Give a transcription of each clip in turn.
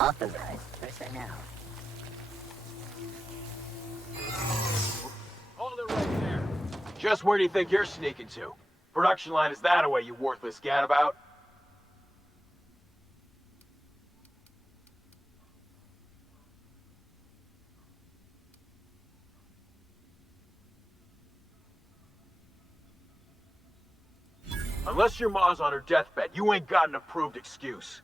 Authorized personnel. Hold it right there. Just where do you think you're sneaking to? Production line is that away, you worthless gadabout? Unless your ma's on her deathbed, you ain't got an approved excuse.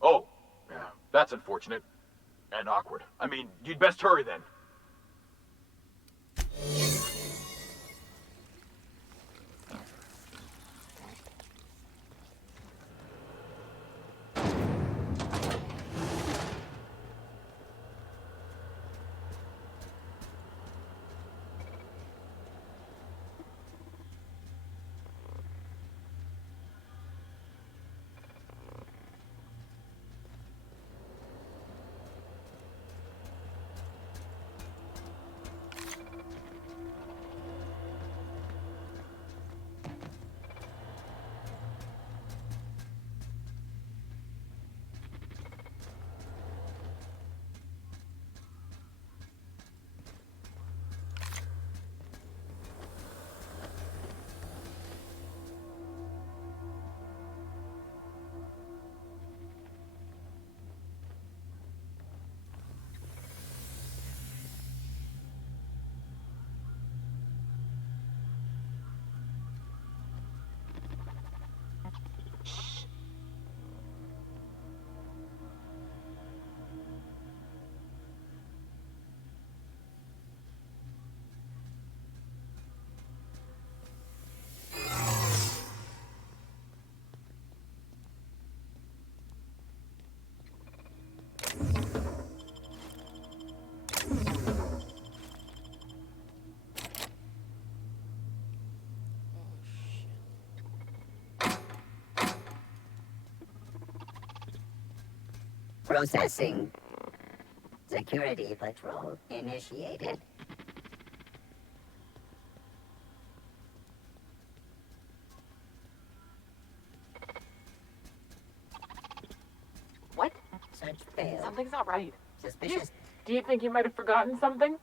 Oh, yeah, that's unfortunate. And awkward. I mean, you'd best hurry then. Processing. Security patrol initiated. What? Search failed. Something's not right. Suspicious. Do you think you might have forgotten something?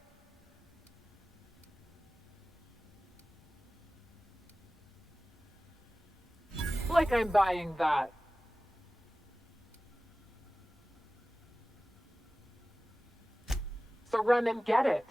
Like I'm buying that. So run and get it.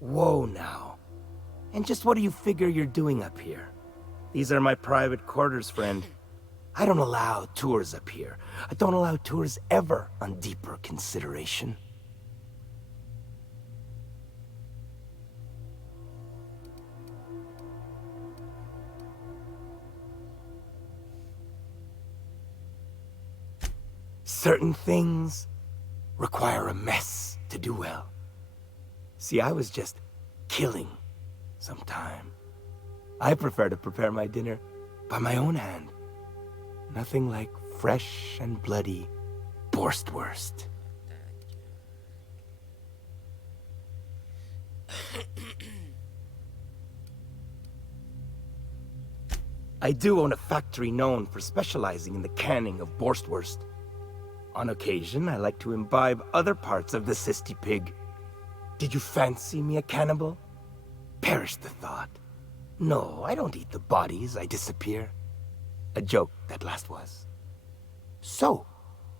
Whoa now. And just what do you figure you're doing up here? These are my private quarters, friend. I don't allow tours up here. I don't allow tours ever on deeper consideration. Certain things require a mess to do well. See, I was just killing some time. I prefer to prepare my dinner by my own hand. Nothing like fresh and bloody Borstwurst. I do own a factory known for specializing in the canning of Borstwurst. On occasion, I like to imbibe other parts of the cysty pig. Did you fancy me a cannibal? Perish the thought. No, I don't eat the bodies, I disappear. A joke, that last was. So,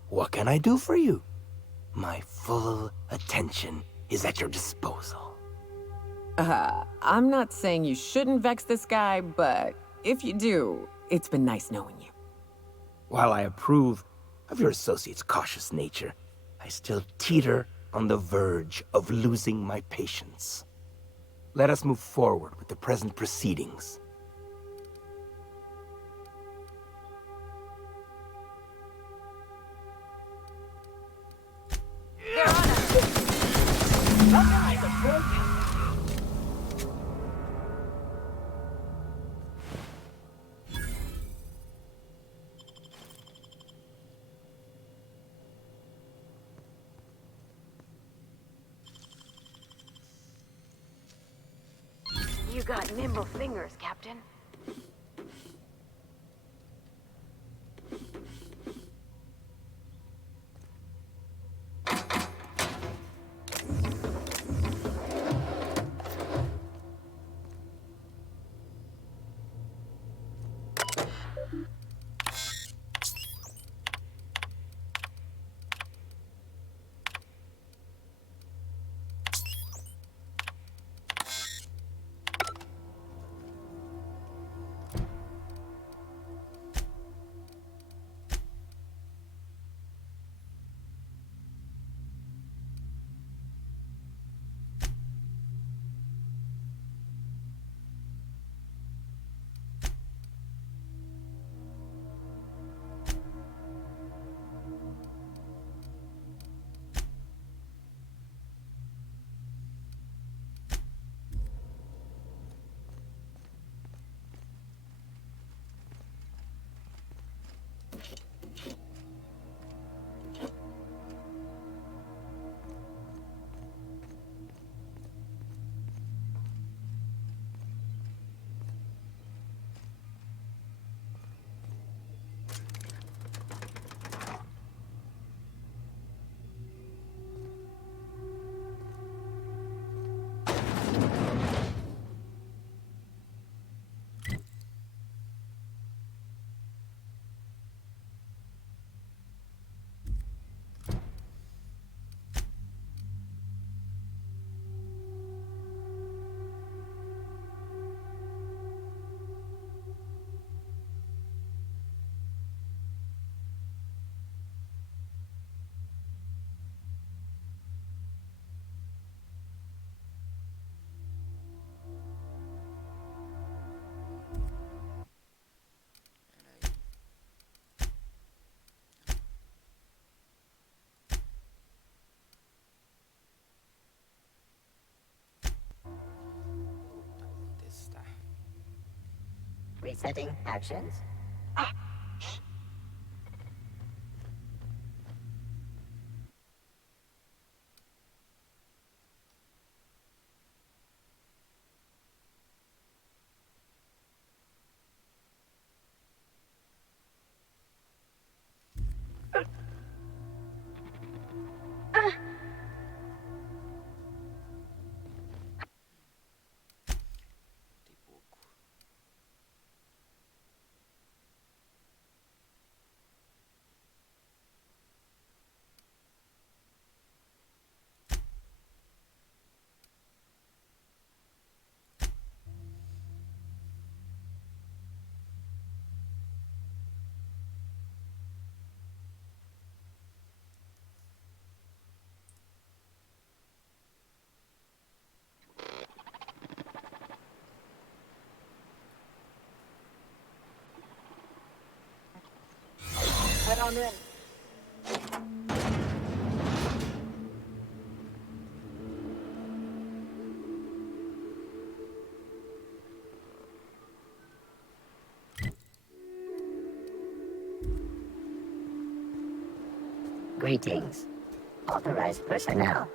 what can I do for you? My full attention is at your disposal. I'm not saying you shouldn't vex this guy, but if you do, it's been nice knowing you. While I approve of your associate's cautious nature, I still teeter on the verge of losing my patience. Let us move forward with the present proceedings. You got nimble fingers, Captain. Resetting actions. I'm in. Greetings. Authorized personnel.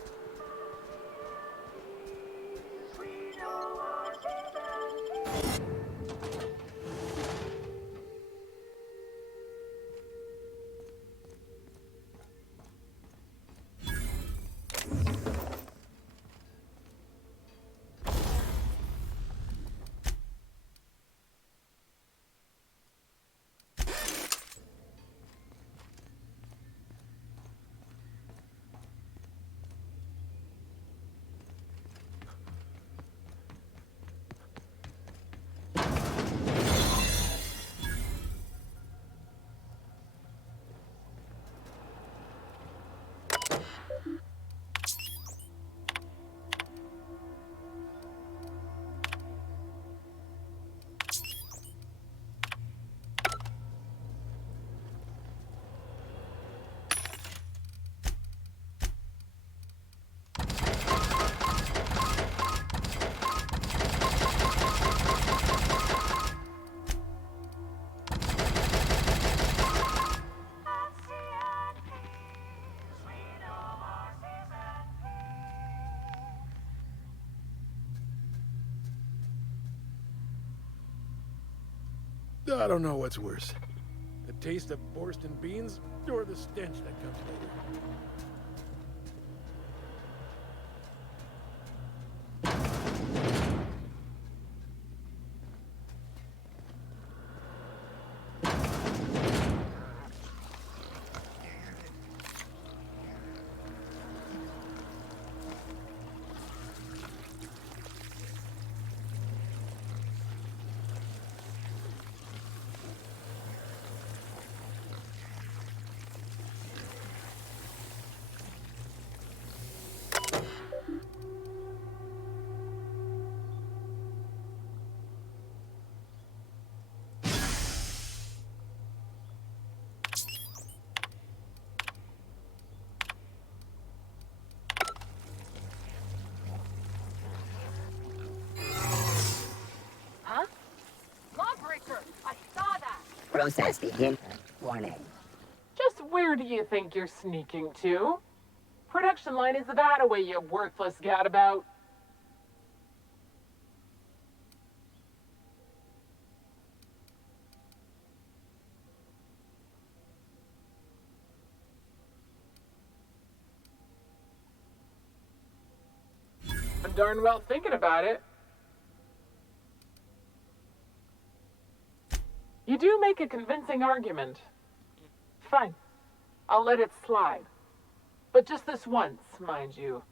I don't know what's worse. The taste of Borston beans or the stench that comes later. Huh? Lawbreaker! I saw that! Process begin. Warning. Just where do you think you're sneaking to? Production line is that away, you worthless gadabout. I'm darn well thinking about it. You do make a convincing argument. Fine. I'll let it slide. But just this once, mind you.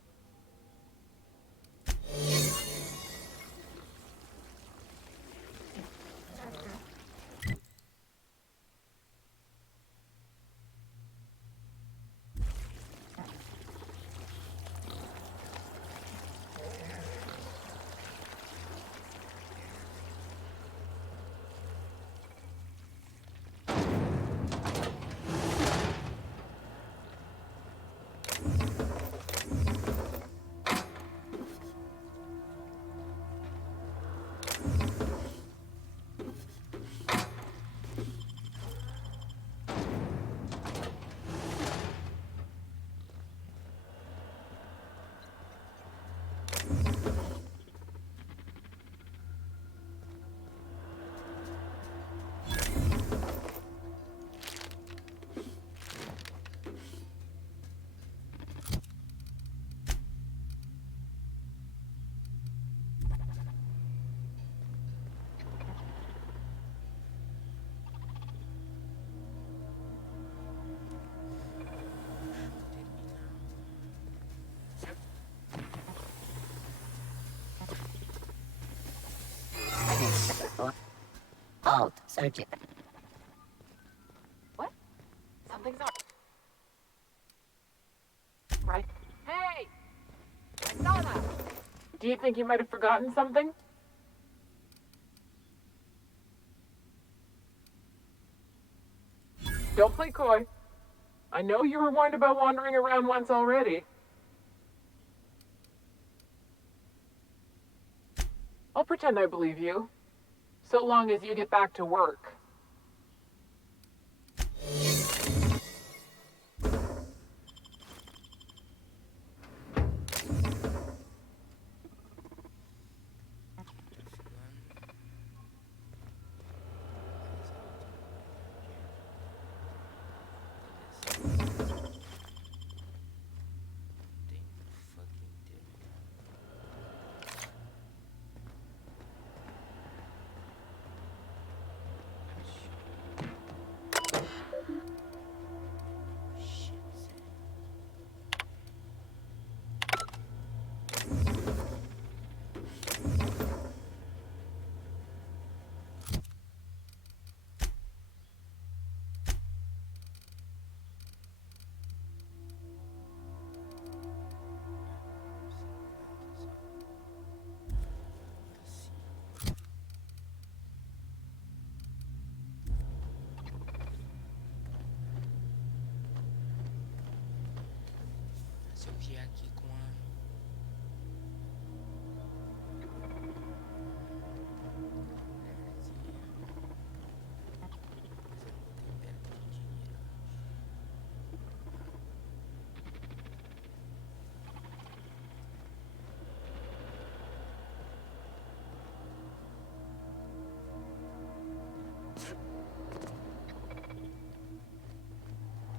Alt. Search it. What? Something's up. Right? Hey! I saw that! Do you think you might have forgotten something? Don't play coy. I know you were warned about wandering around once already. I'll pretend I believe you, so long as you get back to work. Se eu vier aqui com a...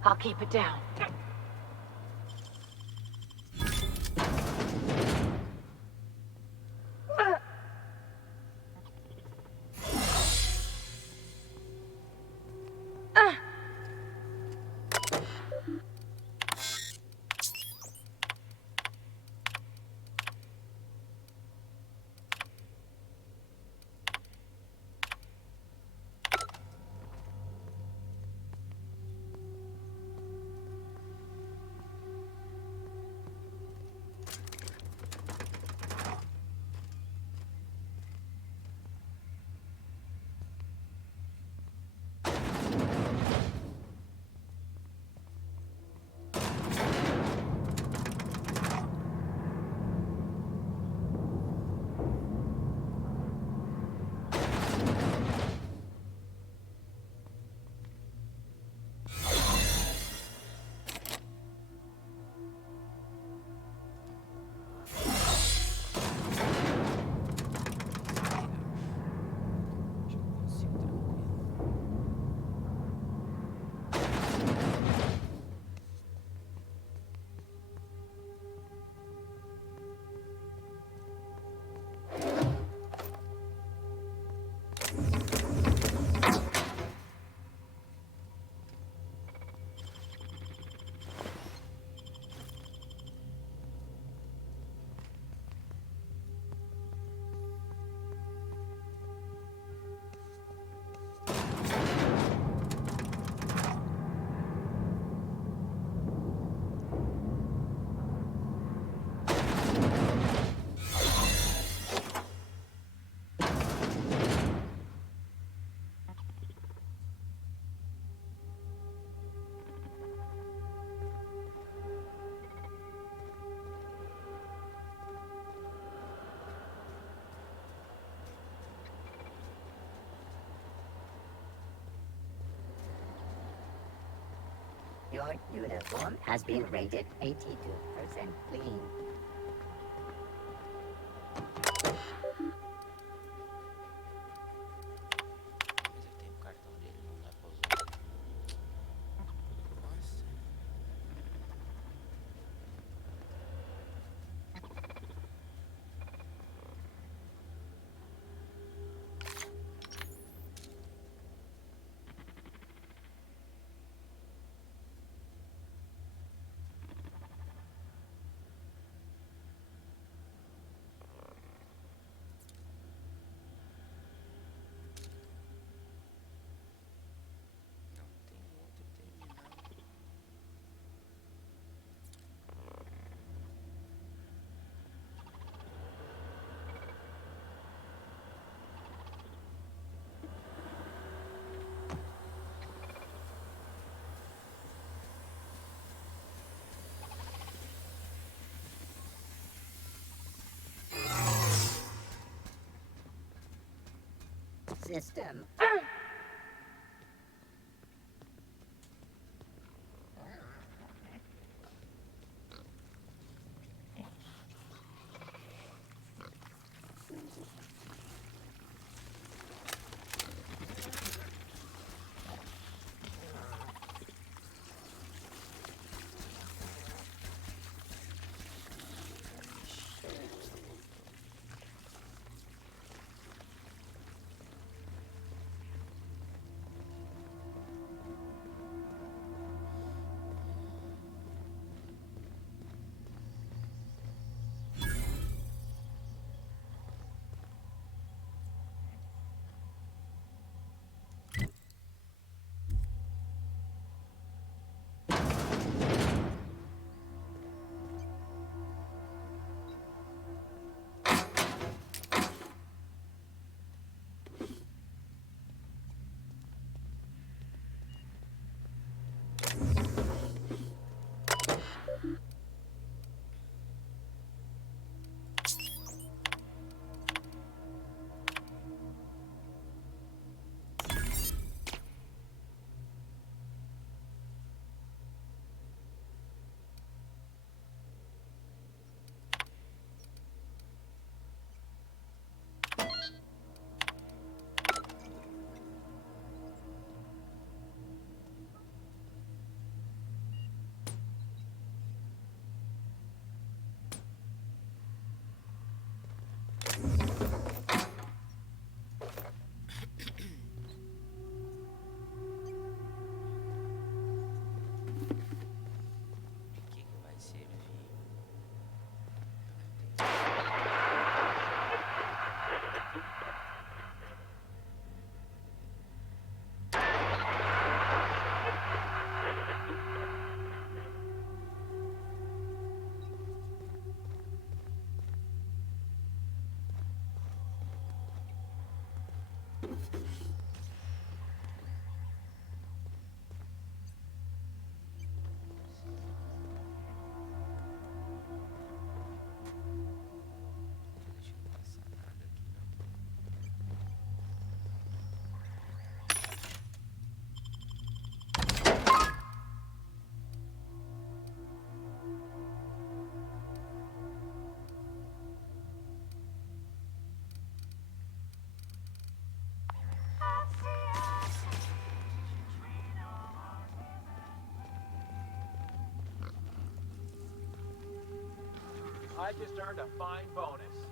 I'll keep it down. Your uniform has been rated 82% clean. Mas eu tenho o cartão dele, não dá pra usar. Nossa. system. Que vai servir? Deixa eu passar nada aqui não. I just earned a fine bonus.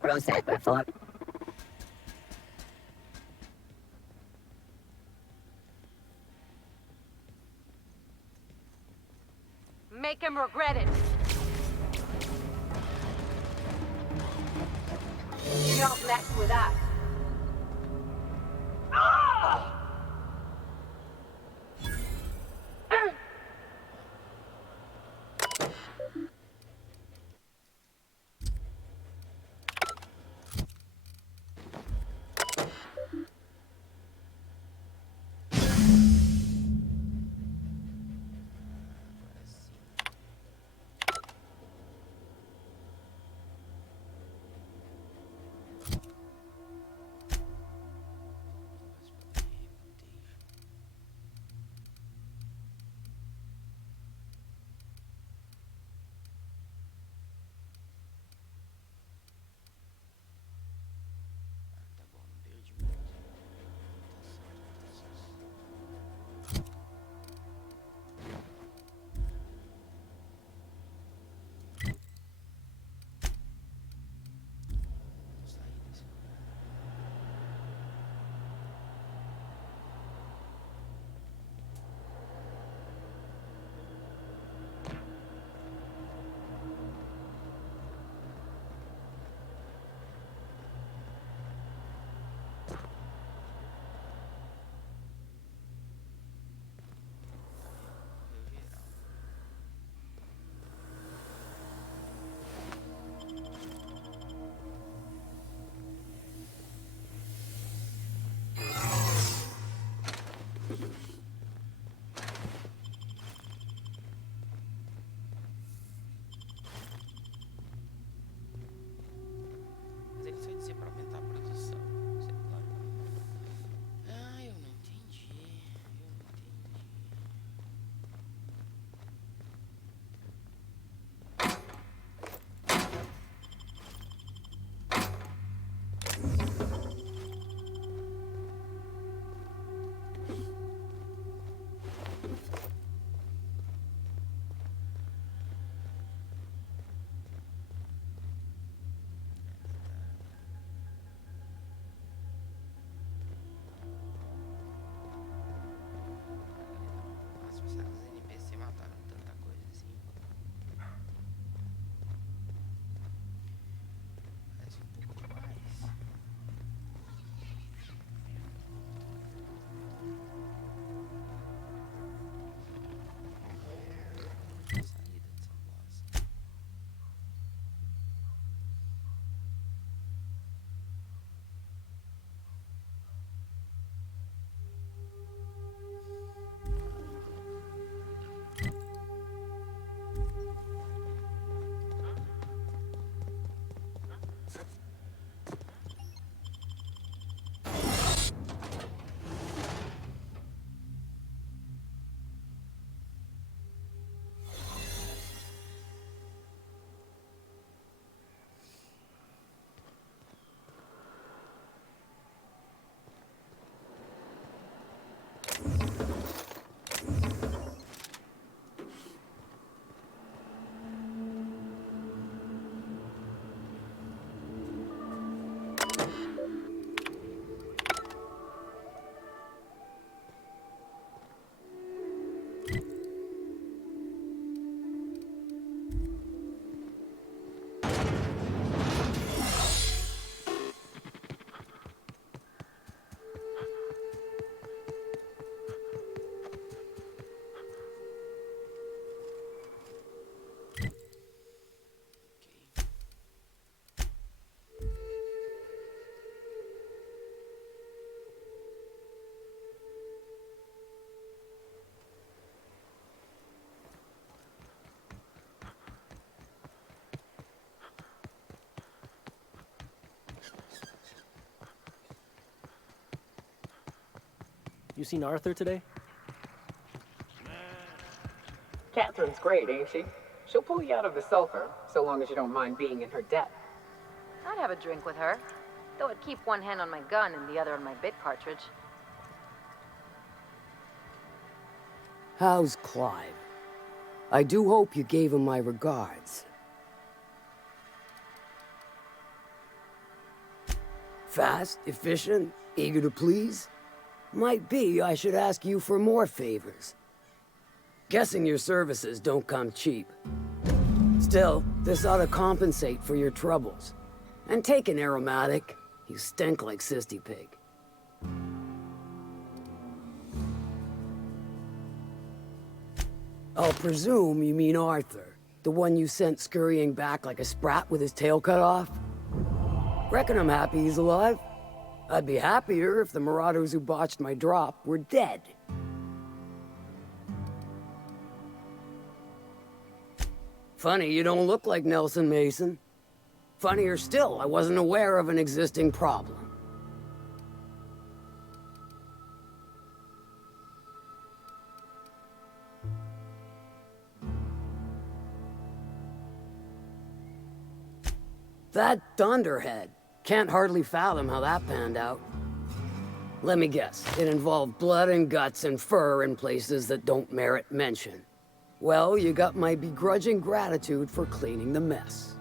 Prosecutor. Make him regret it. You don't mess with us. Tá bom, não deu de muito. Vou sair desse lugar. Meu geral. Mas ele só dizia pra aumentar a produção. Sei lá. Ah, eu não entendi. Eu não entendi. Nossa, será que os NPC mataram tanta coisa assim? Parece um pouco demais. Saída dessa bosta. Ok. You seen Arthur today? Catherine's great, ain't she? She'll pull you out of the sulfur, so long as you don't mind being in her debt. I'd have a drink with her, though I'd keep one hand on my gun and the other on my bit cartridge. How's Clive? I do hope you gave him my regards. Fast, efficient, eager to please? Might be I should ask you for more favors. Guessing your services don't come cheap. Still, this ought to compensate for your troubles. And take an aromatic. You stink like Sisty Pig. I'll presume you mean Arthur, the one you sent scurrying back like a sprat with his tail cut off? Reckon I'm happy he's alive. I'd be happier if the marauders who botched my drop were dead. Funny you don't look like Nelson Mason. Funnier still, I wasn't aware of an existing problem. That Thunderhead. Can't hardly fathom how that panned out. Let me guess, it involved blood and guts and fur in places that don't merit mention. Well, you got my begrudging gratitude for cleaning the mess.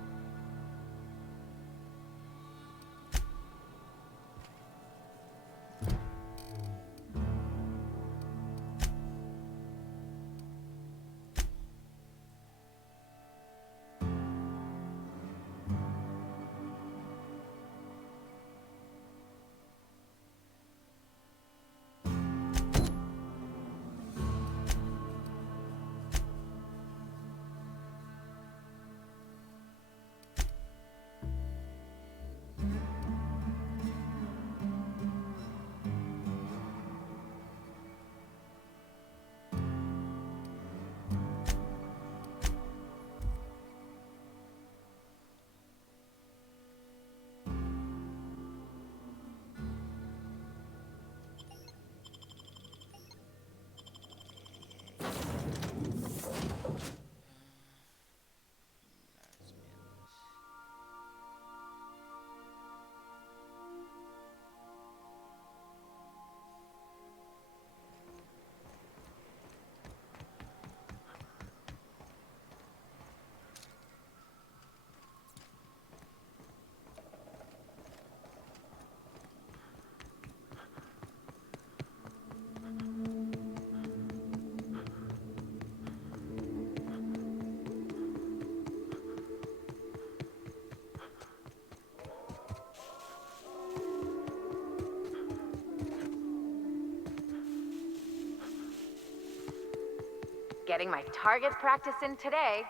Getting my target practice in today.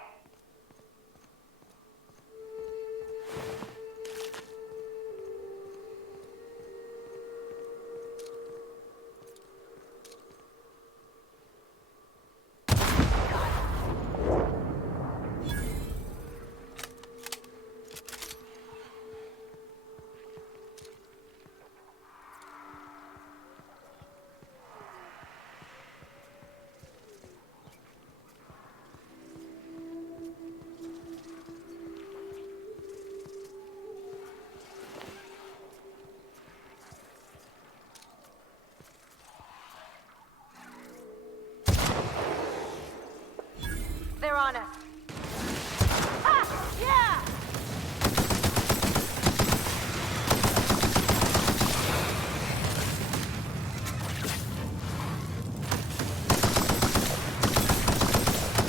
They're on us. Ah! Yeah!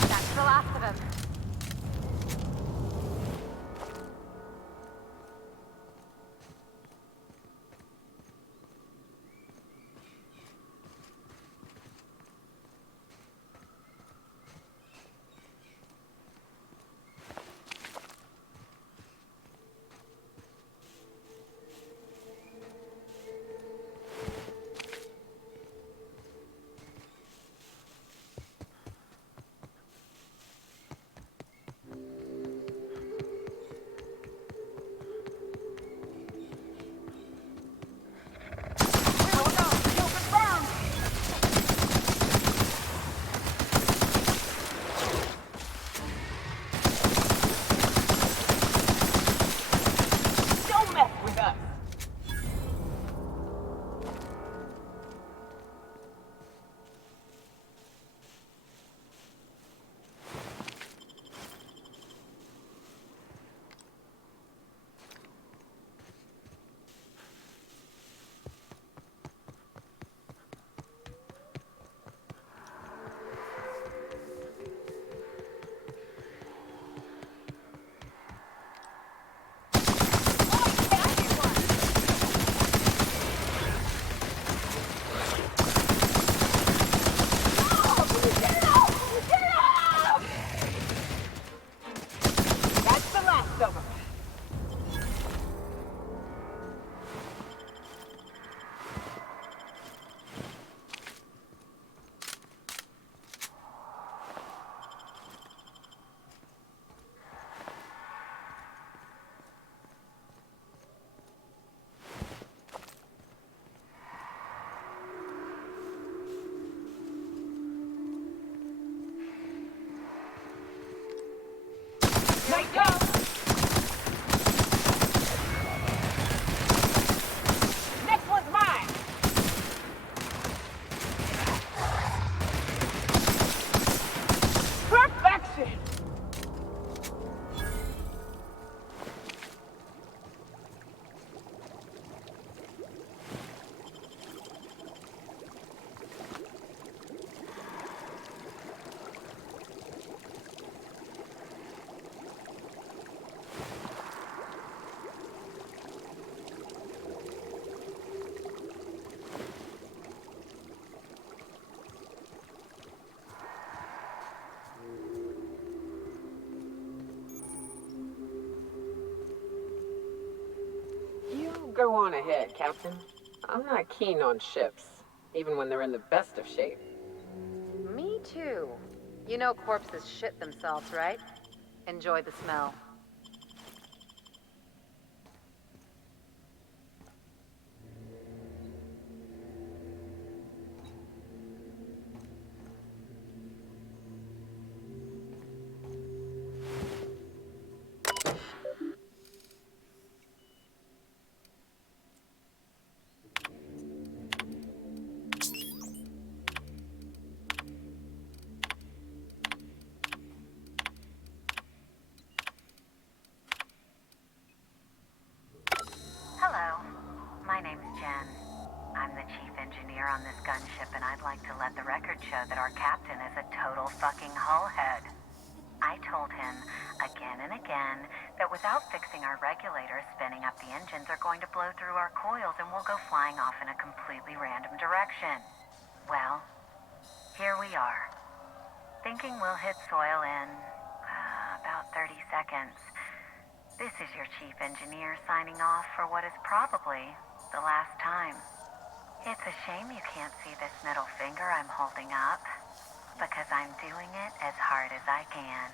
That's the last of them. go on ahead, Captain. I'm not keen on ships, even when they're in the best of shape. Me too. You know corpses shit themselves, right? Enjoy the smell. Hello, my name's Jen. I'm the chief engineer on this gunship, and I'd like to let the record show that our captain is a total fucking hullhead. I told him again and again that without fixing our regulators, spinning up the engines are going to blow through our coils and we'll go flying off in a completely random direction. Well, here we are. Thinking we'll hit soil in about 30 seconds. This is your chief engineer signing off for what is probably the last time. It's a shame you can't see this middle finger I'm holding up, because I'm doing it as hard as I can.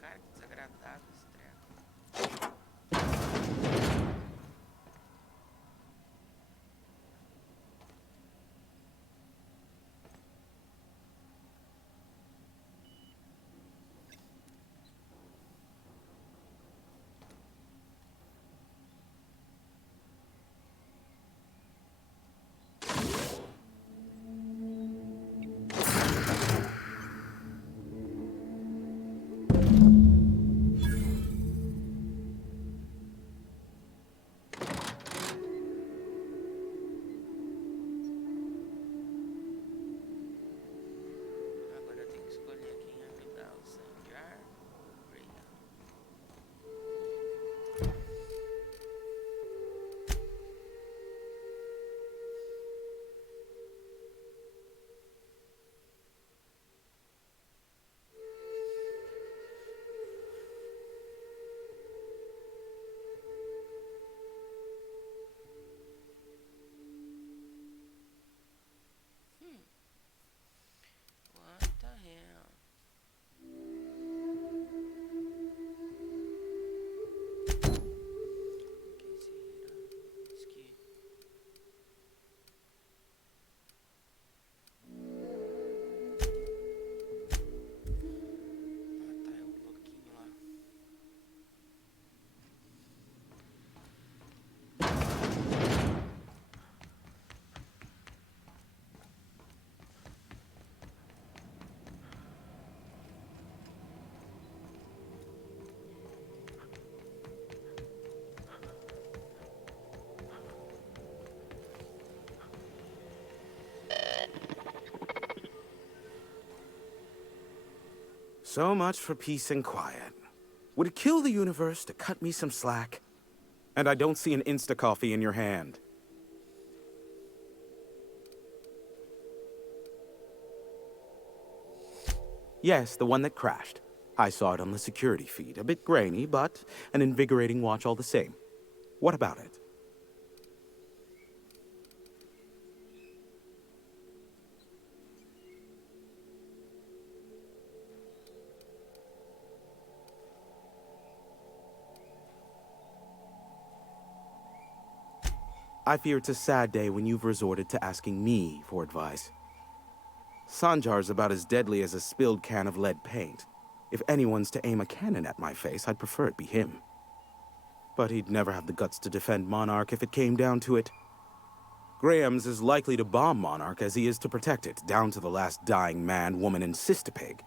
Cara, que desagradável esse treco. Agora eu tenho que escolher quem ajudar o Sanjar ou o Graham. What the hell? Quem se vira? Esqui. Ah, tá, é o louquinho lá. So much for peace and quiet. Would it kill the universe to cut me some slack? And I don't see an Insta-coffee in your hand. Yes, the one that crashed. I saw it on the security feed. A bit grainy, but an invigorating watch all the same. What about it? I fear it's a sad day when you've resorted to asking me for advice. Sanjar's about as deadly as a spilled can of lead paint. If anyone's to aim a cannon at my face, I'd prefer it be him. But he'd never have the guts to defend Monarch if it came down to it. Graham's as likely to bomb Monarch as he is to protect it, down to the last dying man, woman, and sister-pig.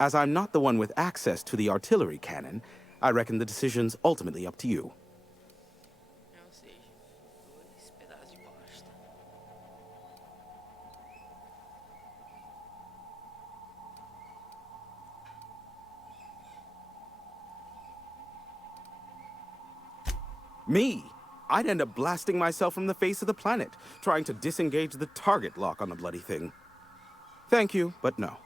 As I'm not the one with access to the artillery cannon, I reckon the decision's ultimately up to you. Ou seja, dois. Me? I'd end up blasting myself from the face of the planet, trying to disengage the target lock on the bloody thing. Thank you, but no.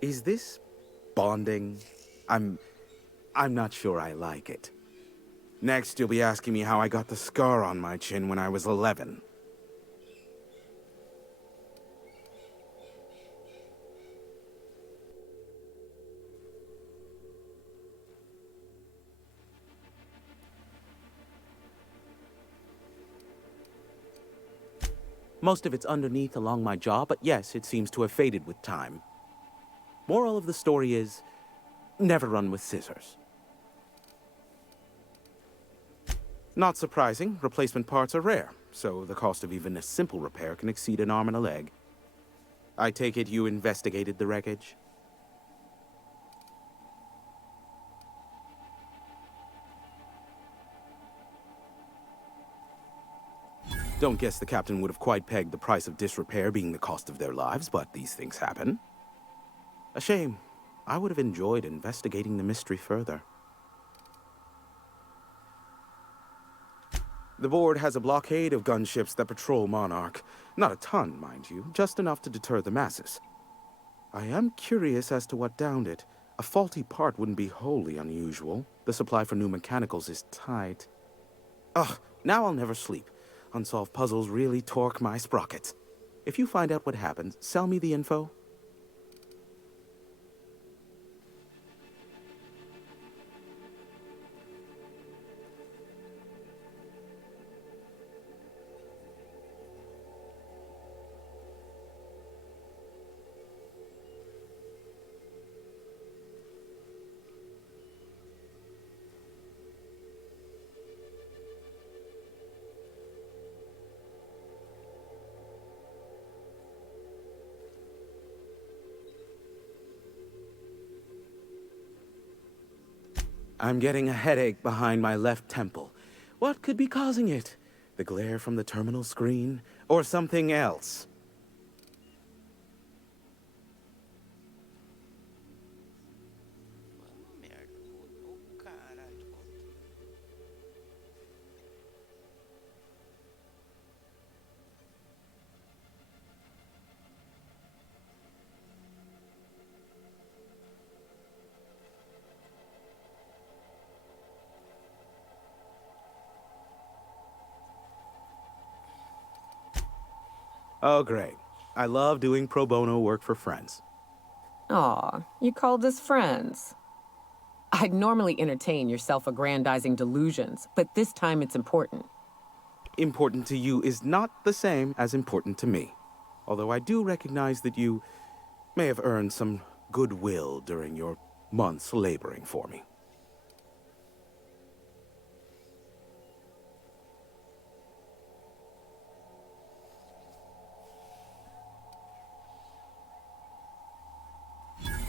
Is this bonding? I'm not sure I like it. Next, you'll be asking me how I got the scar on my chin when I was 11. Most of it's underneath along my jaw, but yes, it seems to have faded with time. Moral of the story is, never run with scissors. Not surprising, replacement parts are rare, so the cost of even a simple repair can exceed an arm and a leg. I take it you investigated the wreckage? Don't guess the captain would have quite pegged the price of disrepair being the cost of their lives, but these things happen. A shame. I would have enjoyed investigating the mystery further. The board has a blockade of gunships that patrol Monarch. Not a ton, mind you, just enough to deter the masses. I am curious as to what downed it. A faulty part wouldn't be wholly unusual. The supply for new mechanicals is tight. Ugh, now I'll never sleep. Unsolved puzzles really torque my sprockets. If you find out what happened, sell me the info. I'm getting a headache behind my left temple. What could be causing it? The glare from the terminal screen? Or something else? Mano, merda. Ô, caralho. Oh, great. I love doing pro bono work for friends. Aw, you called us friends. I'd normally entertain your self-aggrandizing delusions, but this time it's important. Important to you is not the same as important to me. Although I do recognize that you may have earned some goodwill during your months laboring for me.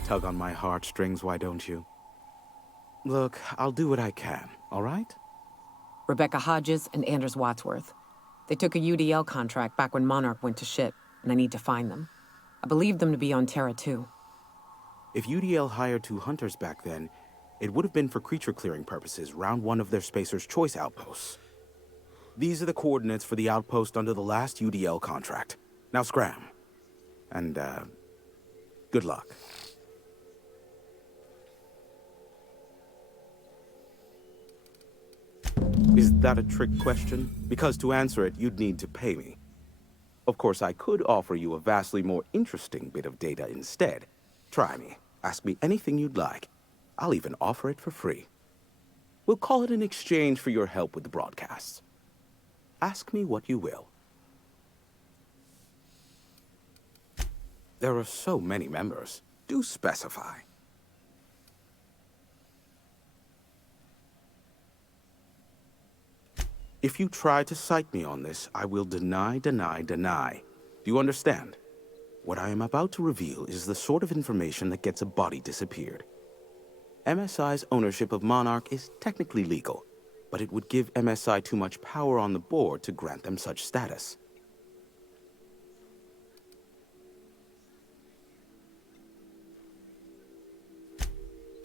Tug on my heartstrings, why don't you? Look, I'll do what I can, all right? Rebecca Hodges and Anders Wadsworth. They took a UDL contract back when Monarch went to shit, and I need to find them. I believe them to be on Terra 2. If UDL hired 2 hunters back then, it would have been for creature clearing purposes, round 1 of their Spacer's Choice outposts. These are the coordinates for the outpost under the last UDL contract. Now scram. And, good luck. Is that a trick question? Because to answer it, you'd need to pay me. Of course, I could offer you a vastly more interesting bit of data instead. Try me. Ask me anything you'd like. I'll even offer it for free. We'll call it an exchange for your help with the broadcasts. Ask me what you will. There are so many members. Do specify. If you try to cite me on this, I will deny. Do you understand? What I am about to reveal is the sort of information that gets a body disappeared. MSI's ownership of Monarch is technically legal, but it would give MSI too much power on the board to grant them such status.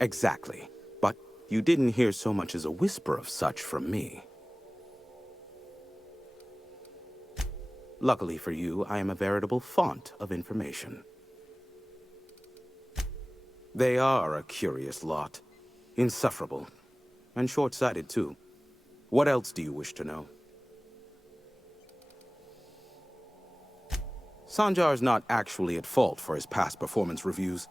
Exactly. But you didn't hear so much as a whisper of such from me. Luckily for you, I am a veritable font of information. They are a curious lot. Insufferable. And short-sighted, too. What else do you wish to know? Sanjar's not actually at fault for his past performance reviews,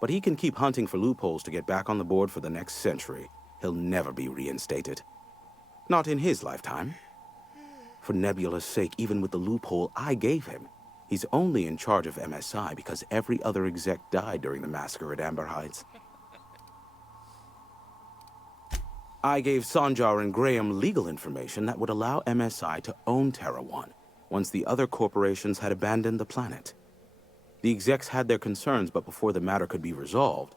but he can keep hunting for loopholes to get back on the board for the next century. He'll never be reinstated. Not in his lifetime. For Nebula's sake, even with the loophole I gave him, he's only in charge of MSI because every other exec died during the massacre at Amber Heights. I gave Sanjar and Graham legal information that would allow MSI to own Terra 1 once the other corporations had abandoned the planet. The execs had their concerns, but before the matter could be resolved,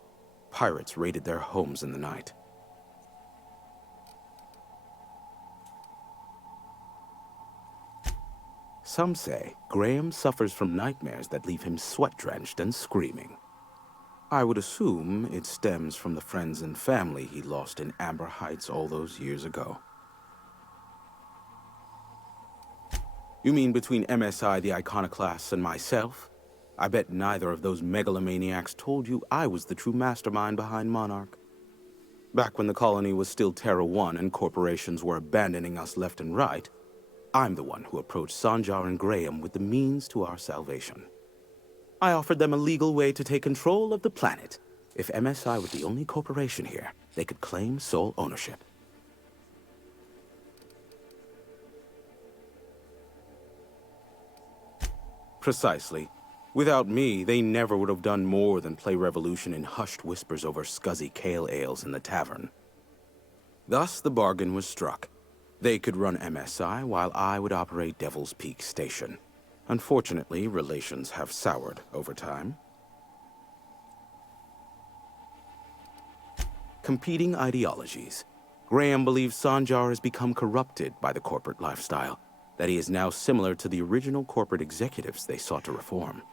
pirates raided their homes in the night. Some say Graham suffers from nightmares that leave him sweat-drenched and screaming. I would assume it stems from the friends and family he lost in Amber Heights all those years ago. You mean between MSI, the Iconoclasts, and myself? I bet neither of those megalomaniacs told you I was the true mastermind behind Monarch. Back when the colony was still Terra 1 and corporations were abandoning us left and right, I'm the one who approached Sanjar and Graham with the means to our salvation. I offered them a legal way to take control of the planet. If MSI were the only corporation here, they could claim sole ownership. Precisely. Without me, they never would have done more than play Revolution in hushed whispers over scuzzy kale ales in the tavern. Thus, the bargain was struck. They could run MSI while I would operate Devil's Peak Station. Unfortunately, relations have soured over time. Competing ideologies. Graham believes Sanjar has become corrupted by the corporate lifestyle, that he is now similar to the original corporate executives they sought to reform.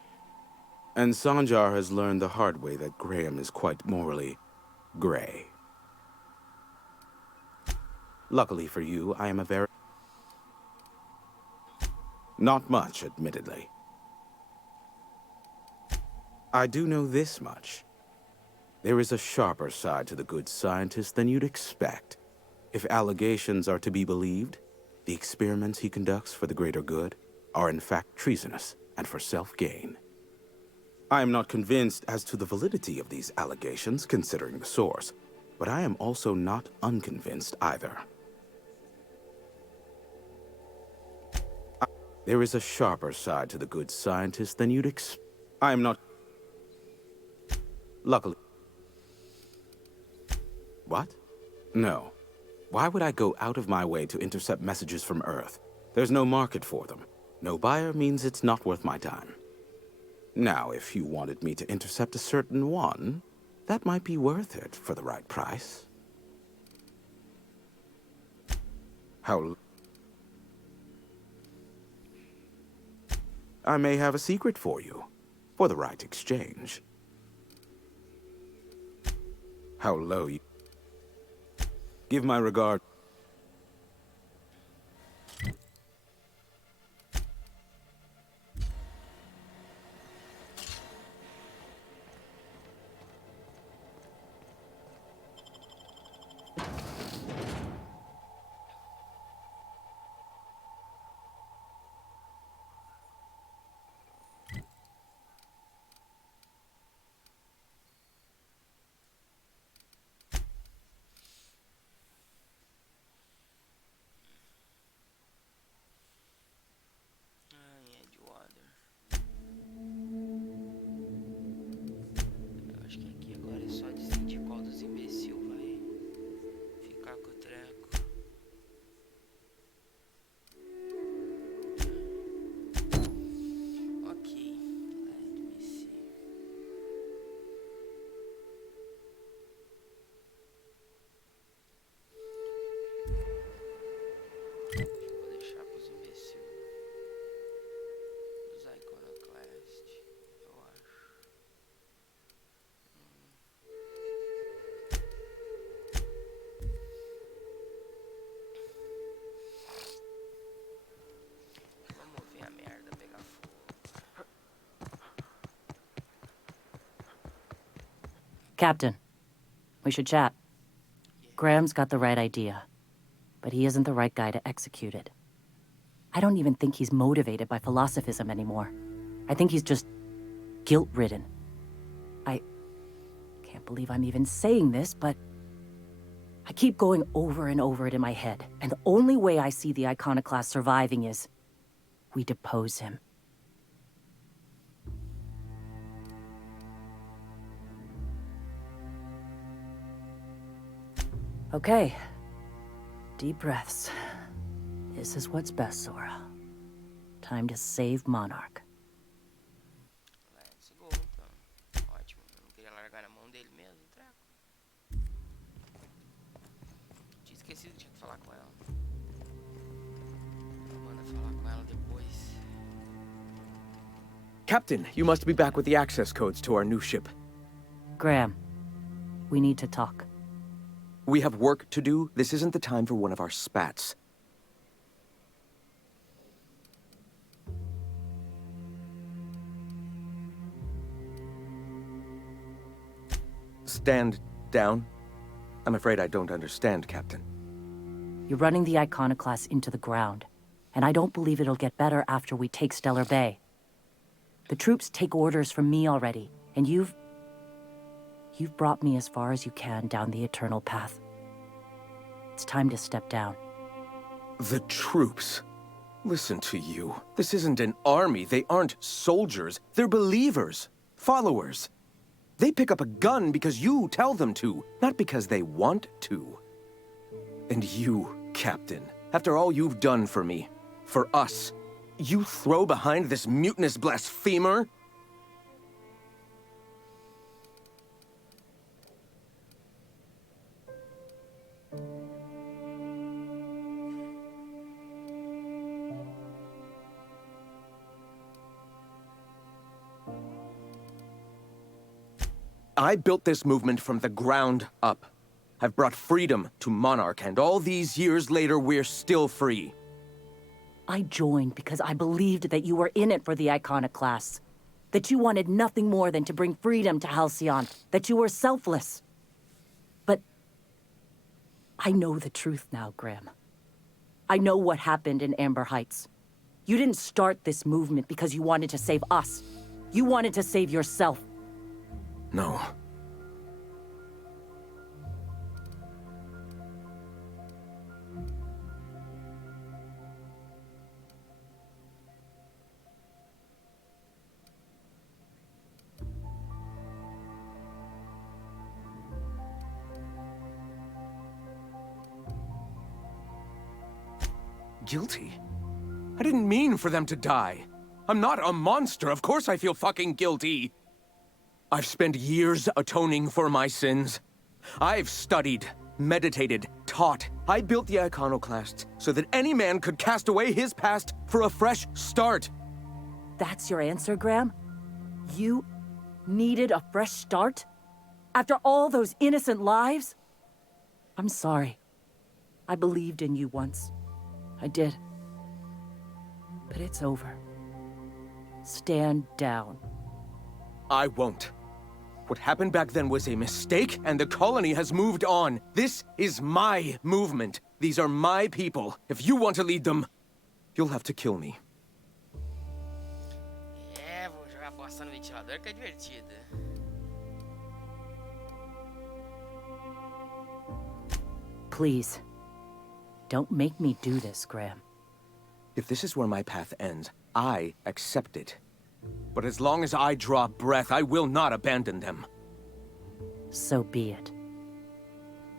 And Sanjar has learned the hard way that Graham is quite morally gray. Luckily for you, I am a very... Not much, admittedly. I do know this much. There is a sharper side to the good scientist than you'd expect. If allegations are to be believed, the experiments he conducts for the greater good are in fact treasonous and for self-gain. I am not convinced as to the validity of these allegations, considering the source, but I am also not unconvinced either. There is a sharper side to the good scientist than you'd expect. I am not... Luckily... What? No. Why would I go out of my way to intercept messages from Earth? There's no market for them. No buyer means it's not worth my time. Now, if you wanted me to intercept a certain one, that might be worth it for the right price. How... I may have a secret for you, for the right exchange. How low you... Give my regard... Captain, we should chat. Graham's got the right idea, but he isn't the right guy to execute it. I don't even think he's motivated by philosophism anymore. I think he's just guilt-ridden. I can't believe I'm even saying this, but I keep going over and over it in my head, and the only way I see the Iconoclast surviving is we depose him. Okay. Deep breaths. This is what's best, Sora. Time to save Monarch. Let's go, então. Ótimo. Eu não queria largar na mão dele mesmo, o treco. Tinha esquecido que tinha que falar com ela. Manda falar com ela depois. Captain, you must be back with the access codes to our new ship. Graham, we need to talk. We have work to do. This isn't the time for one of our spats. Stand down. I'm afraid I don't understand, Captain. You're running the Iconoclast into the ground, and I don't believe it'll get better after we take Stellar Bay. The troops take orders from me already, and you've brought me as far as you can down the eternal path. It's time to step down. The troops. Listen to you. This isn't an army. They aren't soldiers. They're believers. Followers. They pick up a gun because you tell them to, not because they want to. And you, Captain, after all you've done for me, for us, you throw behind this mutinous blasphemer? I built this movement from the ground up. I've brought freedom to Monarch, and all these years later, we're still free. I joined because I believed that you were in it for the Iconoclasts. That you wanted nothing more than to bring freedom to Halcyon. That you were selfless. But I know the truth now, Graham. I know what happened in Amber Heights. You didn't start this movement because you wanted to save us. You wanted to save yourself. No. Guilty? I didn't mean for them to die. I'm not a monster. Of course I feel fucking guilty. I've spent years atoning for my sins. I've studied, meditated, taught. I built the Iconoclasts so that any man could cast away his past for a fresh start. That's your answer, Graham? You needed a fresh start? After all those innocent lives? I'm sorry. I believed in you once. I did. But it's over. Stand down. I won't. What happened back then was a mistake, and the colony has moved on. This is my movement. These are my people. If you want to lead them, you'll have to kill me. É, vou jogar bosta no ventilador que é divertido. Please. Don't make me do this, Graham. If this is where my path ends, I accept it. But as long as I draw breath, I will not abandon them. So be it.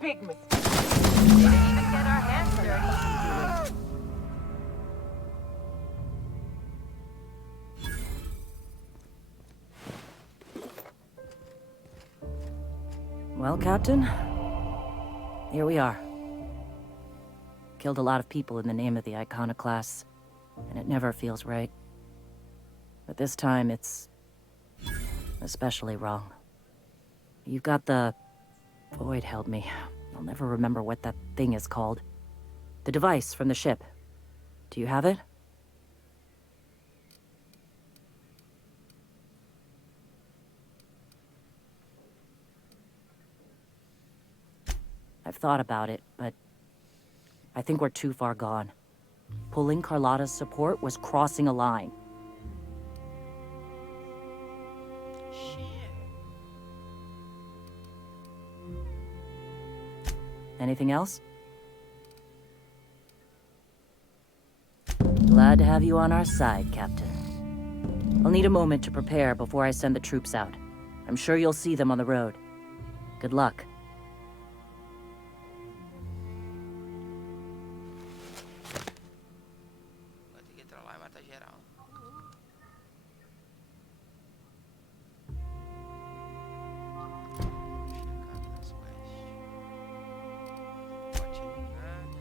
Big mistake. We didn't even get our hands dirty. Well, Captain, here we are. Killed a lot of people in the name of the Iconoclasts, and it never feels right. But this time, it's especially wrong. You've got the... Void held me. I'll never remember what that thing is called. The device from the ship. Do you have it? I've thought about it, but I think we're too far gone. Pulling Carlotta's support was crossing a line. Anything else? Glad to have you on our side, Captain. I'll need a moment to prepare before I send the troops out. I'm sure you'll see them on the road. Good luck. Vai ter que entrar lá e matar geral. Checando nas quests. Pode nada.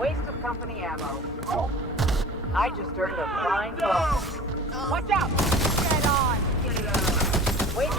Waste of company ammo. I just earned a flying bonus. Watch out! Get on! Wait.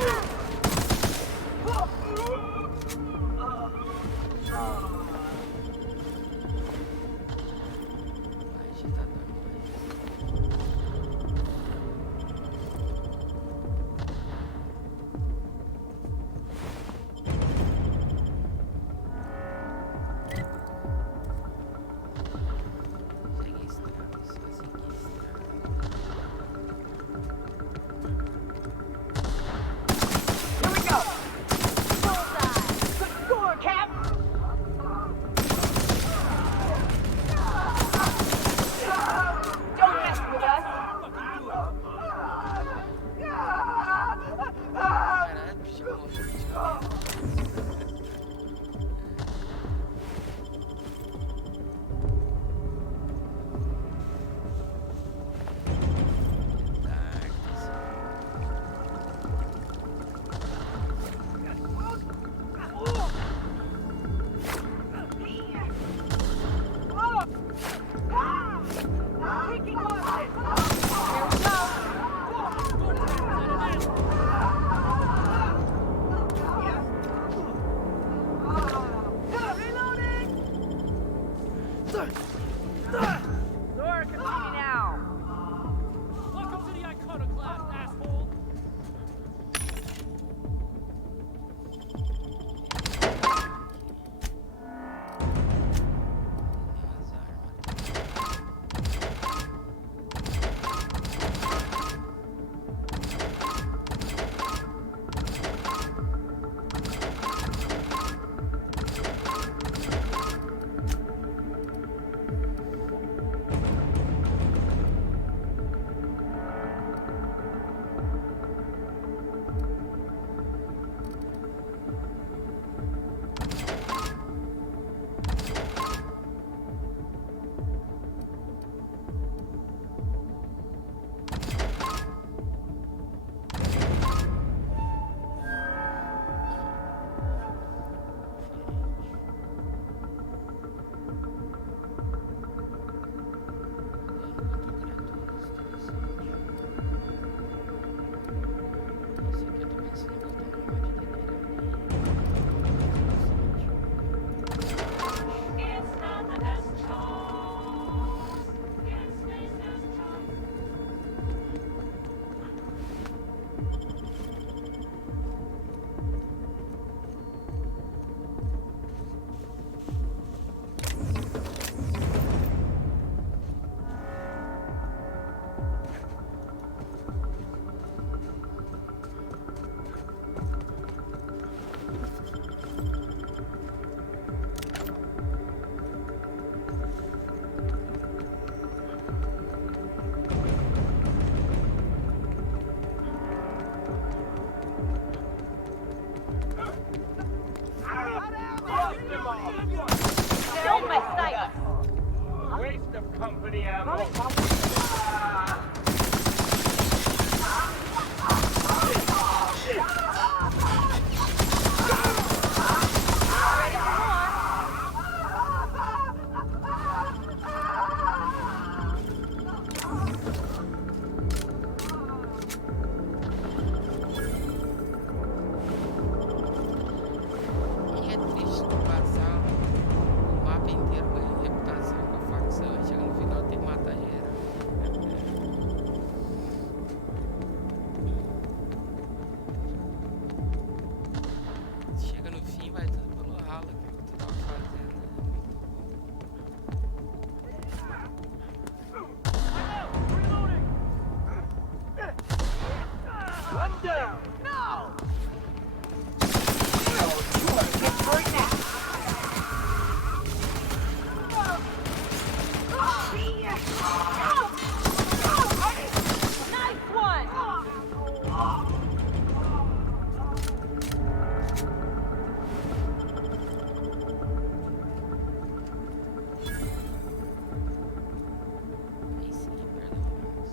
company ammo. E é triste tu passar o mapa inteiro ganhando reputação com a facção e chega no final tem que matar geral. Chega no fim, vai tudo pelo ralo aquilo que tu tava fazendo. One down. No. Nice one. Aí sim, perdão, mas...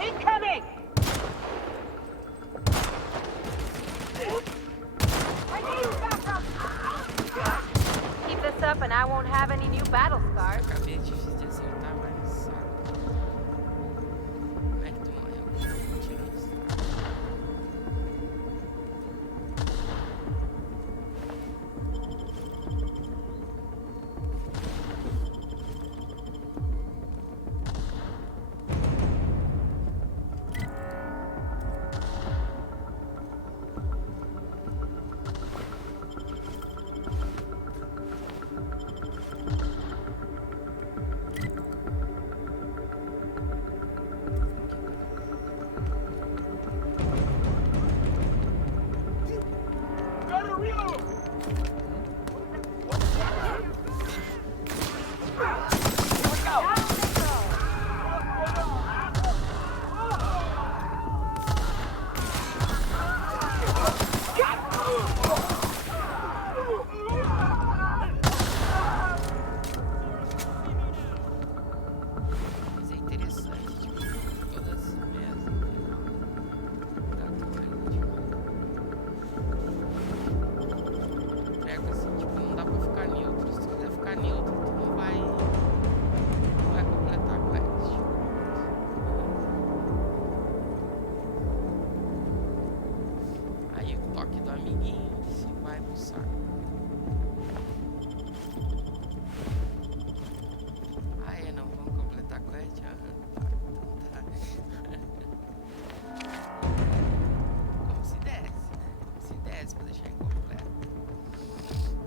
Incoming. I need backup. Keep this up and I won't have any new battle scars. Acabei é difícil de acertar, mas saco. Como é que tu morreu com um tiro no estrago? Mas é interessante, tipo, todas as merdas no final da torre, tipo, treco assim, tipo, não dá pra ficar neutro. Se tu quiser ficar neutro, tu não vai completar a quest. Aí o toque do amiguinho se vai pro saco. Ah, é, não, vamos completar a quest? Aham, tá, então tá. Como se desse, né? Como se desse pra deixar incompleto. Como se desse.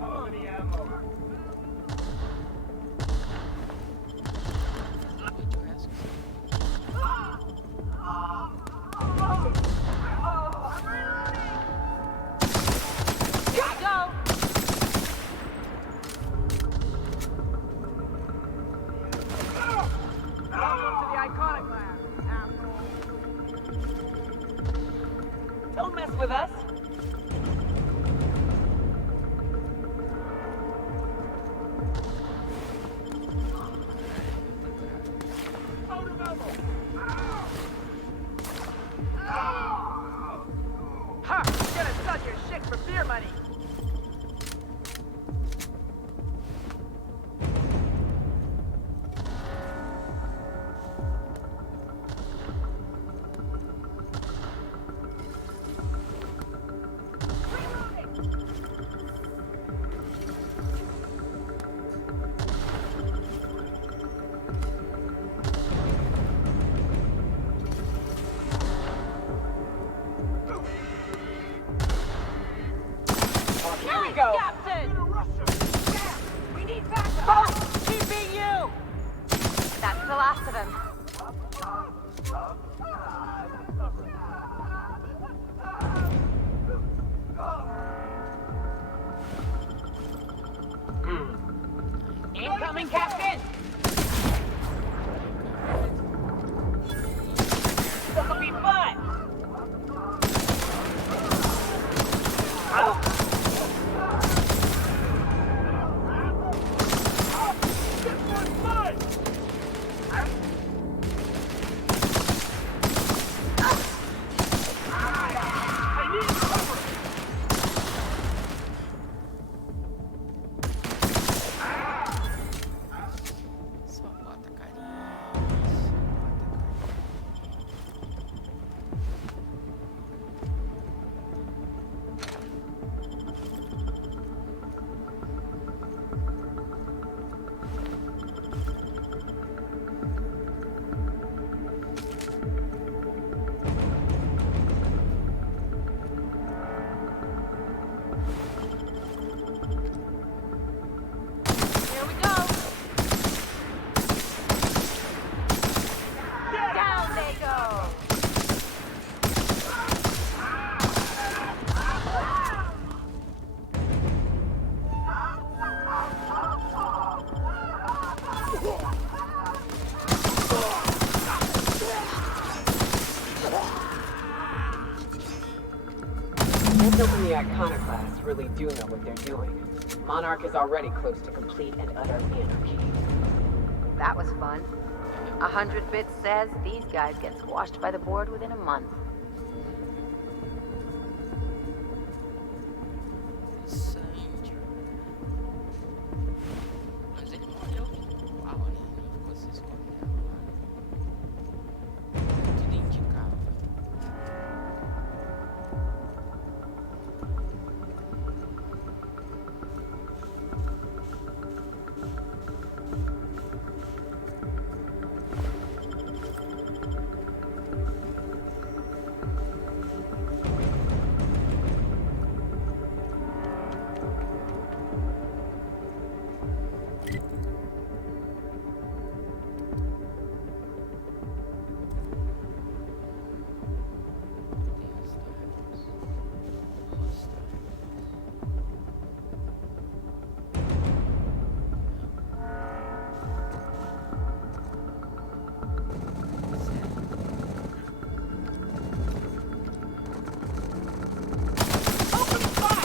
Company ammo. Noite o resto. Here we go. Welcome to the Iconoclast, asshole. Don't mess with us. Out of ammo. Ha! You're gonna suck your shit for beer money. Incoming, Captain! This'll be fun! Só bota carinha. Here we go. Down they go. Let's open the Iconoclasts really do know what they're doing. Monarch is already close to complete and utter anarchy. That was fun. 100 Bits says these guys get squashed by the board within a month. Interessante. Mas ele morreu no pau, né? Não ficou se escondendo lá. Tudo indicava.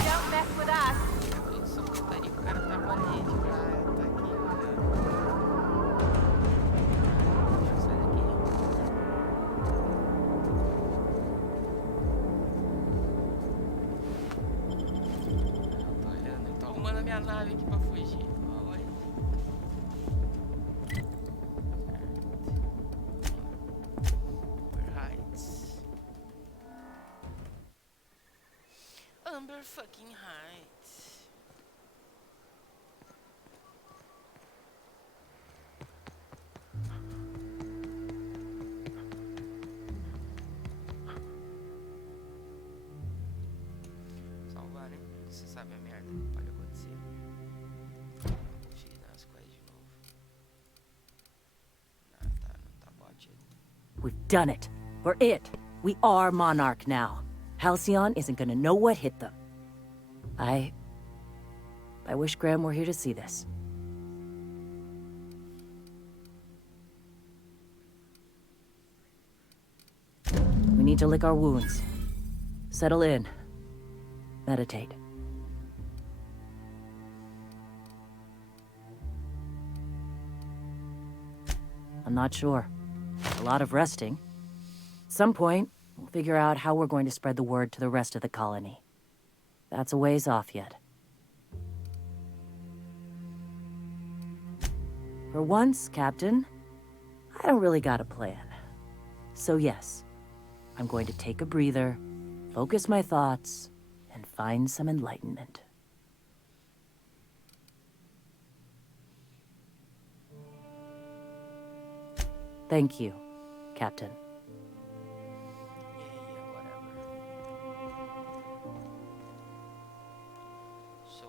Don't mess with us. Produção putaria, o cara tá valente, cara. Tá aqui, cara. Sai daqui. Tô olhando, eu tô arrumando a minha nave aqui pra fugir. Ó, oi. Heights. Amber fucking Heights. Salvar, né? Você sabe a merda que pode acontecer. Vou conferir nas quests de novo. Não tá bot ali. We've done it. We're it. We are Monarch now. Halcyon isn't gonna know what hit them. I wish Graham were here to see this. We need to lick our wounds. Settle in. Meditate. I'm not sure. A lot of resting. At some point, we'll figure out how we're going to spread the word to the rest of the colony. That's a ways off yet. For once, Captain, I don't really got a plan. So yes, I'm going to take a breather, focus my thoughts, and find some enlightenment. Thank you, Captain. Yeah, whatever. So,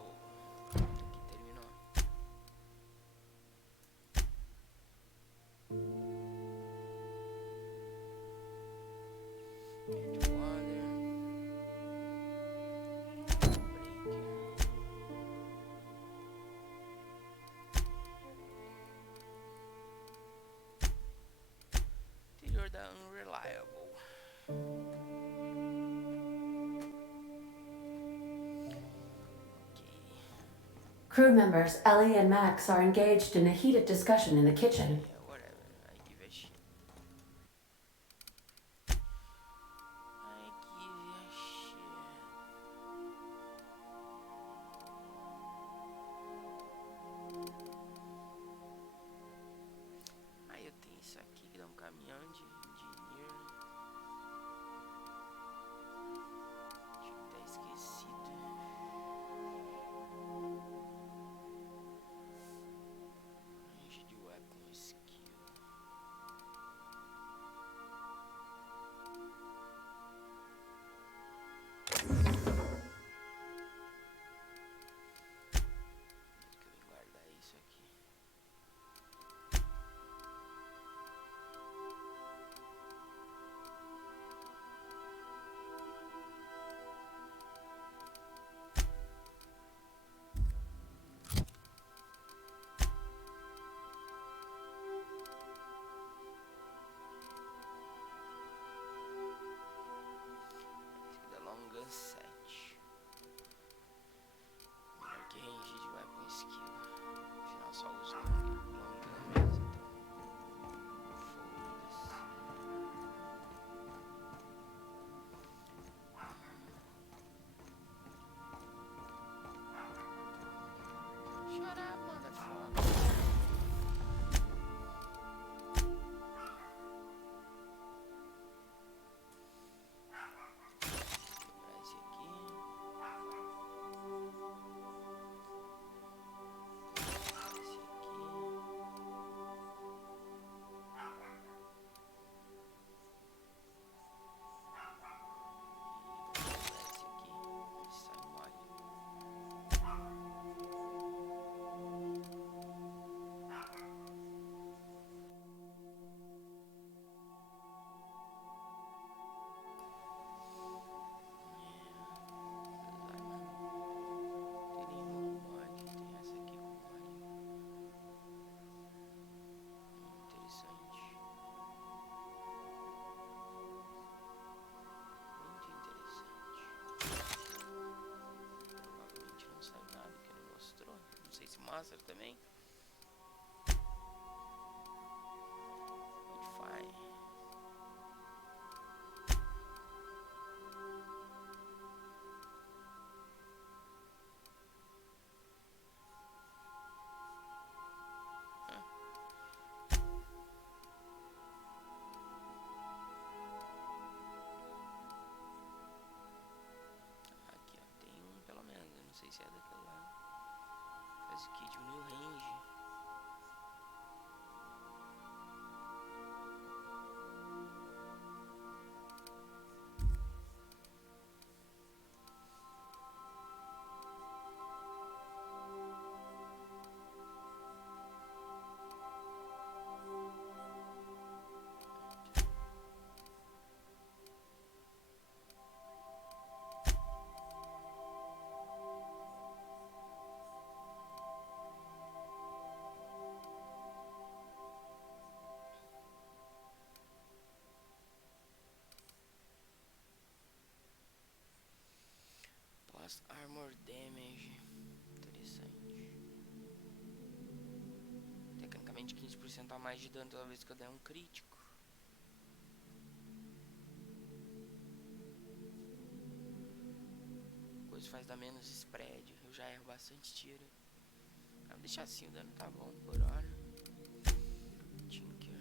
aqui terminou. Edgewater. Breaker. Crew members Ellie and Max are engaged in a heated discussion in the kitchen. Yeah, whatever. I give a shit. I give a shit. Aí eu tenho isso aqui que dá um caminhão de dinheiro. Tinha que ter esquecido. Range de weapon skill. Acho que eu vim guardar isso aqui. Esse aqui da long gun 7. Melhor que range de weapon skill. Afinal só uso long gun mesmo, então foda-se. Shut up, motherfucker. Quebrar esse aqui. Esse aqui. Sai mole. Master também. Fine. Aqui ó, tem um pelo menos, eu não sei se é daquele lá. Faz o que? Diminui o range. Plus armor damage. Interessante. Tecnicamente 15% a mais de dano toda vez que eu der um crítico. Coisa faz dar menos spread. Eu já erro bastante tiro. Vou deixar assim, o dano tá bom por hora. Tinker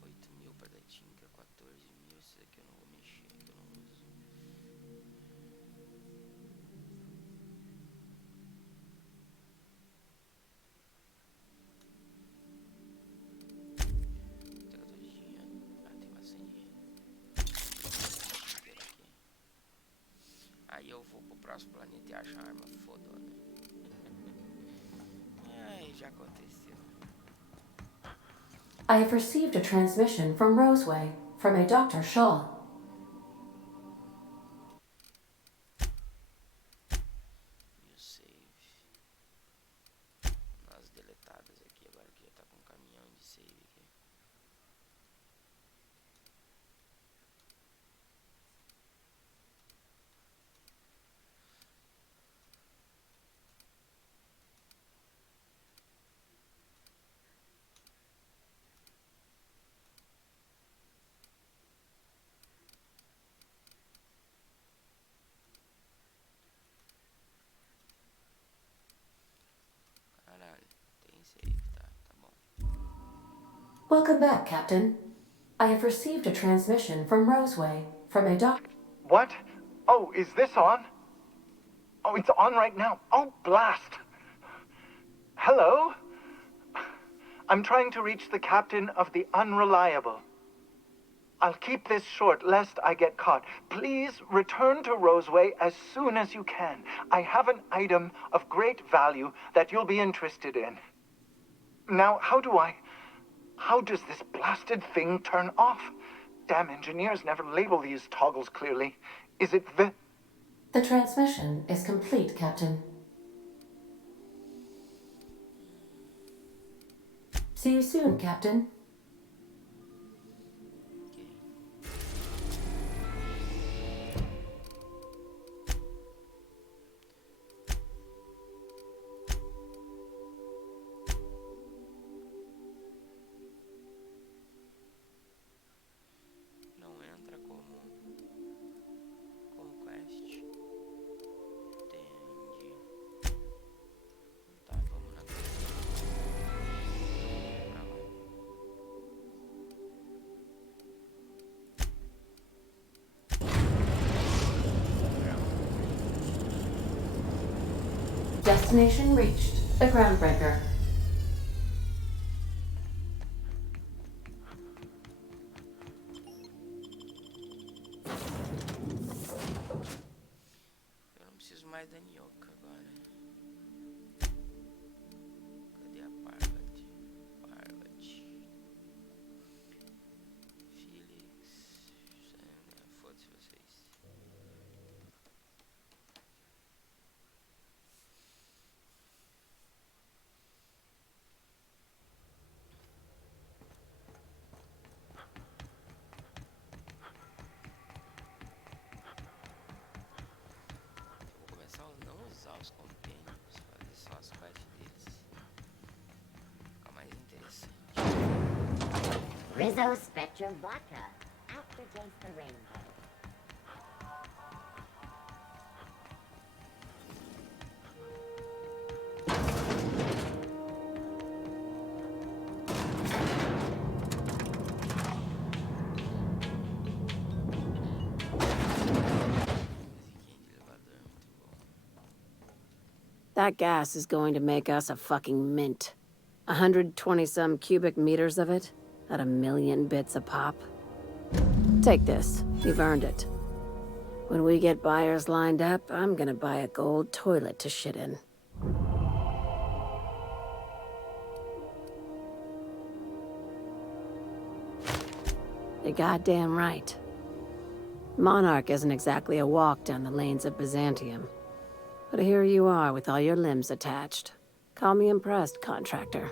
8.000 pra dar Tinker, 14.000. Esse daqui eu não vou mexer, que eu não uso. Tem dinheiro. Ah, tem bastante dinheiro. Aqui. Aí eu vou pro próximo planeta e achar a arma fodona. Ai, já aconteceu. I have received a transmission from Roseway, from a Dr. Shaw. New save. Nas deletadas aqui, agora que já tá com um caminhão de save aqui. Welcome back, Captain. I have received a transmission from Roseway, from a doc. What? Oh, is this on? Oh, it's on right now. Oh, blast. Hello? I'm trying to reach the captain of the Unreliable. I'll keep this short, lest I get caught. Please return to Roseway as soon as you can. I have an item of great value that you'll be interested in. Now, how does this blasted thing turn off? Damn engineers never label these toggles clearly. Is it the... The transmission is complete, Captain. See you soon, Captain. Não entra como quest. Entendi. Tá, vamos na pra lá. Destination reached. The Groundbreaker. Eu não preciso mais da Nyoka agora. Cadê a Parvati? Felix. Foda-se vocês. Eu vou começar a não usar os companions, fazer só as quests deles. Fica mais interessante. Rizzo Spectrum Vodka. Aftertaste the rainbow. That gas is going to make us a fucking mint. 120-some cubic meters of it, at 1,000,000 bits a pop. Take this. You've earned it. When we get buyers lined up, I'm gonna buy a gold toilet to shit in. You're goddamn right. Monarch isn't exactly a walk down the lanes of Byzantium. But here you are with all your limbs attached. Call me impressed, contractor.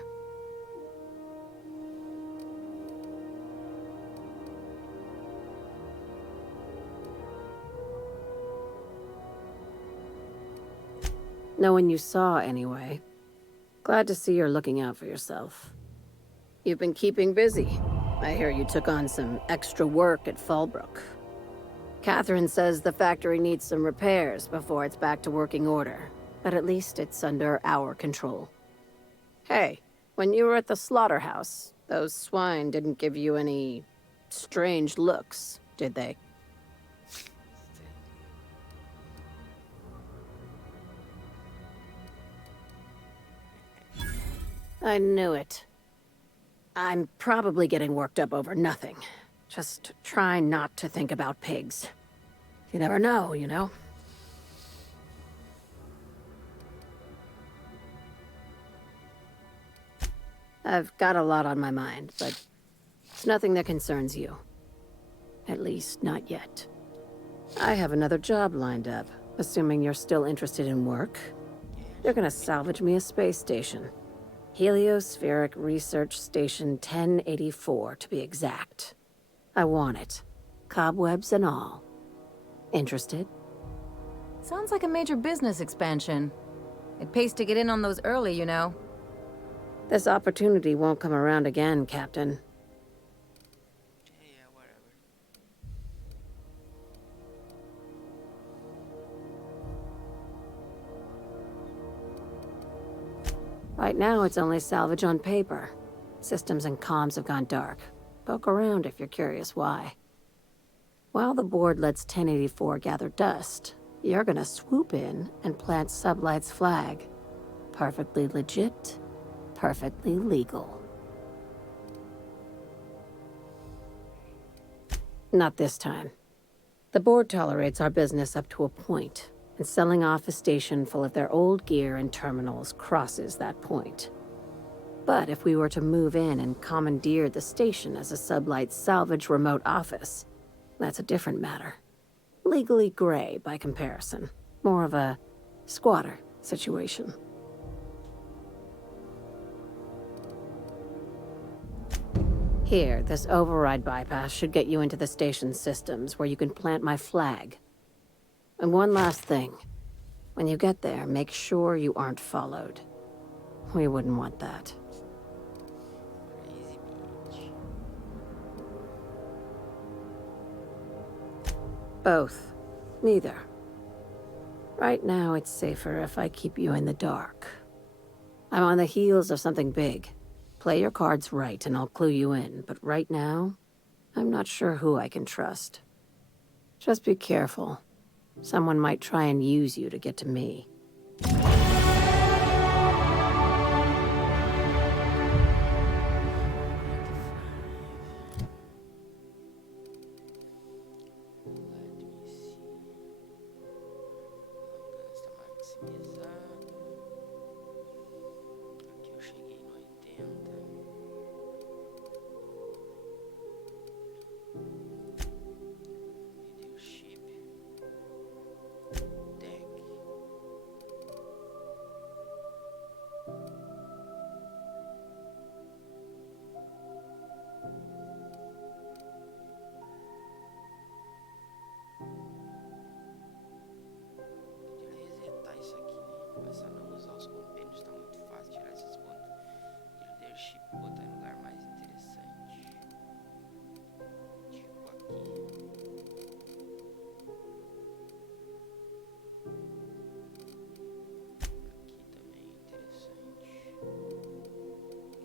No one you saw, anyway. Glad to see you're looking out for yourself. You've been keeping busy. I hear you took on some extra work at Fallbrook. Catherine says the factory needs some repairs before it's back to working order, but at least it's under our control. Hey, when you were at the slaughterhouse, those swine didn't give you any strange looks, did they? I knew it. I'm probably getting worked up over nothing. Just try not to think about pigs. You never know, you know? I've got a lot on my mind, but it's nothing that concerns you. At least, not yet. I have another job lined up, assuming you're still interested in work. They're gonna salvage me a space station. Heliospheric Research Station 1084, to be exact. I want it. Cobwebs and all. Interested? Sounds like a major business expansion. It pays to get in on those early, you know. This opportunity won't come around again, Captain. Right now, it's only salvage on paper. Systems and comms have gone dark. Poke around if you're curious why. While the board lets 1084 gather dust, you're gonna swoop in and plant Sublight's flag. Perfectly legit, perfectly legal. Not this time. The board tolerates our business up to a point, and selling off a station full of their old gear and terminals crosses that point. But if we were to move in and commandeer the station as a Sublight salvage remote office, that's a different matter. Legally gray by comparison. More of a squatter situation. Here, this override bypass should get you into the station's systems where you can plant my flag. And one last thing. When you get there, make sure you aren't followed. We wouldn't want that. Both. Neither. Right now, it's safer if I keep you in the dark. I'm on the heels of something big. Play your cards right and I'll clue you in, but right now, I'm not sure who I can trust. Just be careful. Someone might try and use you to get to me. Começar a não usar os compêndios, tá muito fácil tirar esses pontos de leadership e botar em lugar mais interessante. Tipo aqui. Aqui também é interessante.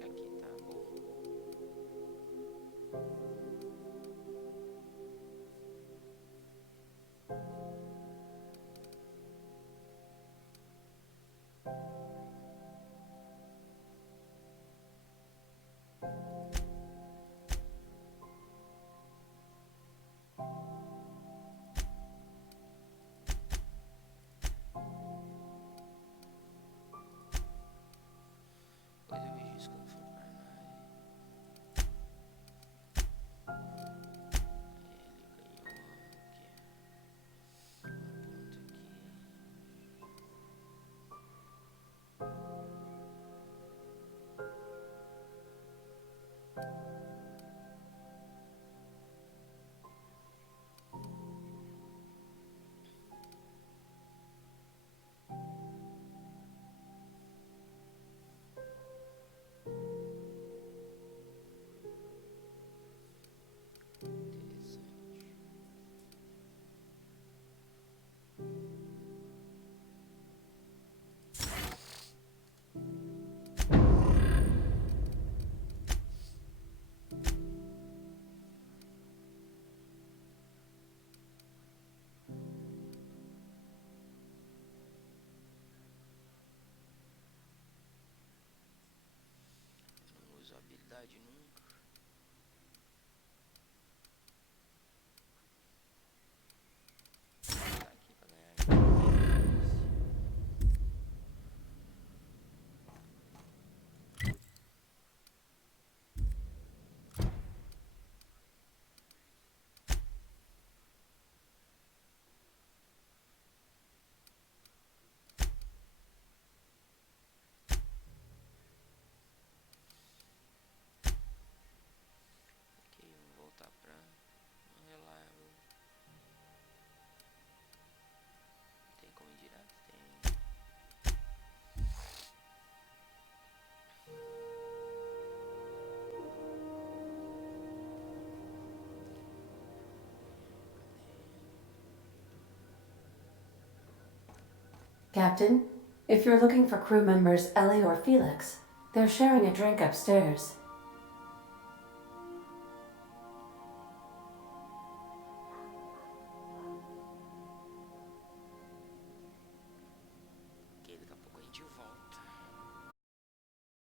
Aqui tá bom. Depois eu vejo isso quando for pra nave. Uso habilidade nunca. Tá aqui pra ganhar. Voltar pra reliable. Tem como ir direto? Tem. Captain, if you're looking for crew members Ellie or Felix, they're sharing a drink upstairs.